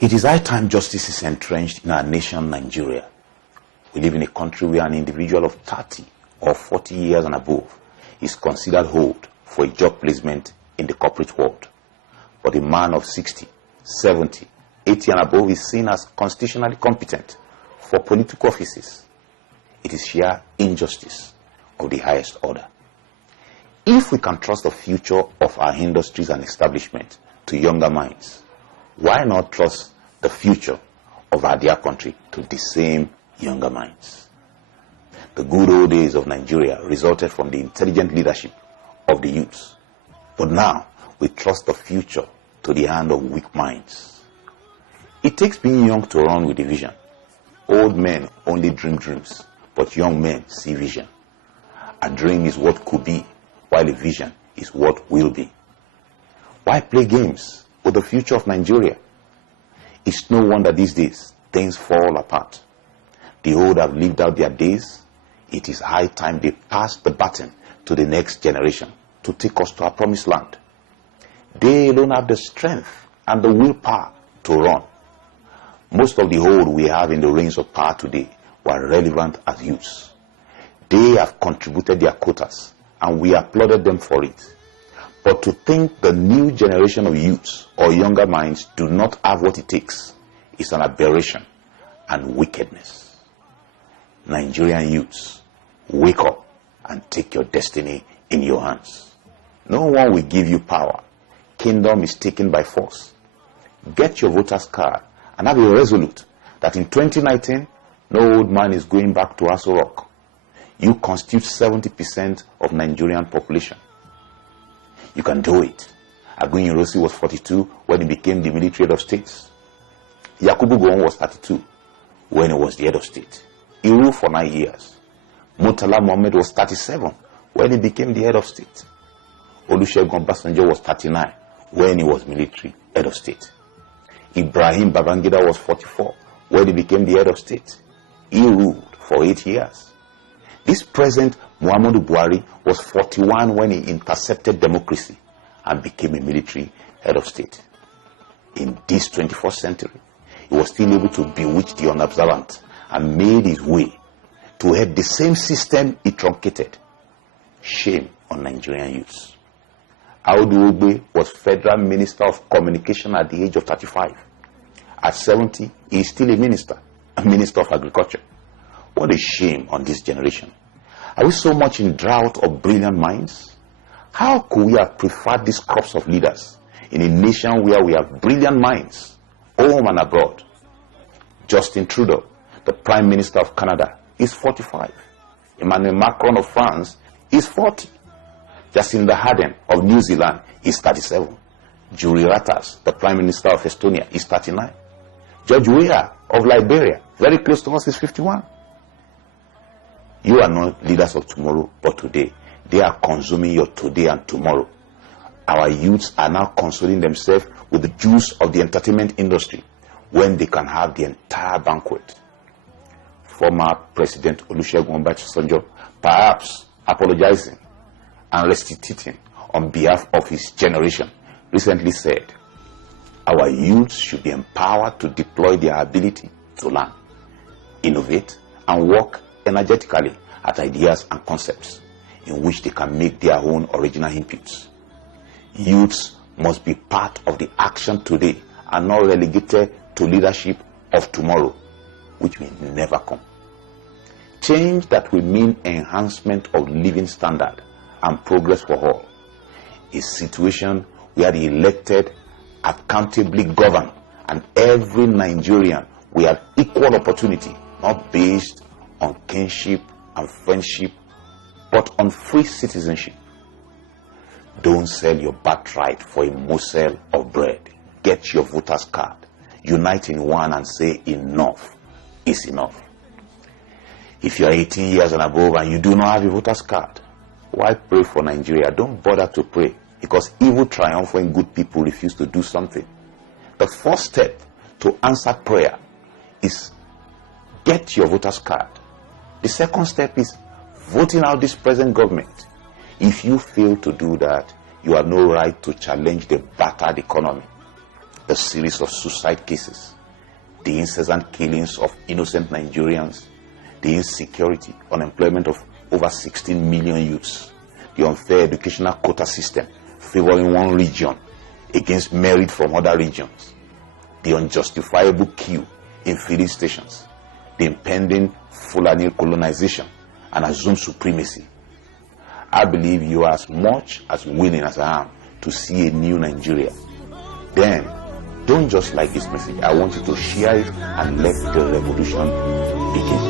It is high time justice is entrenched in our nation, Nigeria. We live in a country where an individual of 30 or 40 years and above is considered old for a job placement in the corporate world. But a man of 60, 70, 80 and above is seen as constitutionally competent for political offices. It is sheer injustice of the highest order. If we can trust the future of our industries and establishment to younger minds, why not trust the future of our dear country to the same younger minds? The good old days of Nigeria resulted from the intelligent leadership of the youths. But now we trust the future to the hand of weak minds. It takes being young to run with a vision. Old men only dream dreams, but young men see vision. A dream is what could be, while a vision is what will be. Why play games with the future of Nigeria? It's no wonder these days things fall apart. The old have lived out their days. It is high time they pass the baton to the next generation to take us to our promised land. They alone have the strength and the willpower to run. Most of the old we have in the reins of power today were relevant as youths. They have contributed their quotas and we applauded them for it. But to think the new generation of youths or younger minds do not have what it takes is an aberration and wickedness. Nigerian youths, wake up and take your destiny in your hands. No one will give you power. Kingdom is taken by force. Get your voter's card and have a resolute that in 2019, no old man is going back to Aso Rock. You constitute 70% of Nigerian population. You can do it. Aguiyi Ironsi was 42 when he became the military head of state. Yakubu Gowon was 32 when he was the head of state. He ruled for 9 years. Murtala Mohammed was 37 when he became the head of state. Olusegun Obasanjo was 39 when he was military head of state. Ibrahim Babangida was 44 when he became the head of state. He ruled for 8 years. This present Muhammadu Buhari was 41 when he intercepted democracy and became a military head of state. In this 21st century, he was still able to bewitch the unobservant and made his way to head the same system he truncated. Shame on Nigerian youths. Audu Ogbe was Federal Minister of Communication at the age of 35. At 70, he is still a Minister of Agriculture. What a shame on this generation. Are we so much in drought of brilliant minds? How could we have preferred these crops of leaders in a nation where we have brilliant minds, home and abroad? Justin Trudeau, the Prime Minister of Canada, is 45. Emmanuel Macron of France is 40. Jacinda Ardern of New Zealand is 37. Juri Ratas, the Prime Minister of Estonia, is 39. George Weah of Liberia, very close to us, is 51. You are not leaders of tomorrow, but today. They are consuming your today and tomorrow. Our youths are now consoling themselves with the juice of the entertainment industry when they can have the entire banquet. Former President Olusegun Obasanjo, perhaps apologizing and restituting on behalf of his generation, recently said, our youths should be empowered to deploy their ability to learn, innovate, and work energetically at ideas and concepts in which they can make their own original inputs. Youths must be part of the action today and not relegated to leadership of tomorrow, which may never come. Change that will mean enhancement of living standard and progress for all. A situation where the elected accountably govern and every Nigerian will have equal opportunity, not based on kinship and friendship, but on free citizenship. Don't sell your birthright for a morsel of bread. Get your voter's card. Unite in one and say enough is enough. If you are 18 years and above and you do not have a voter's card, why pray for Nigeria? Don't bother to pray, because evil triumphs when good people refuse to do something. The first step to answer prayer is get your voter's card. The second step is voting out this present government. If you fail to do that, you have no right to challenge the battered economy. the series of suicide cases, the incessant killings of innocent Nigerians, the insecurity, unemployment of over 16 million youths, the unfair educational quota system favoring one region against merit from other regions, the unjustifiable queue in filling stations, the impending Fulani colonization and assumed supremacy. I believe you are as much as willing as I am to see a new Nigeria. Then, don't just like this message. I want you to share it and let the revolution begin.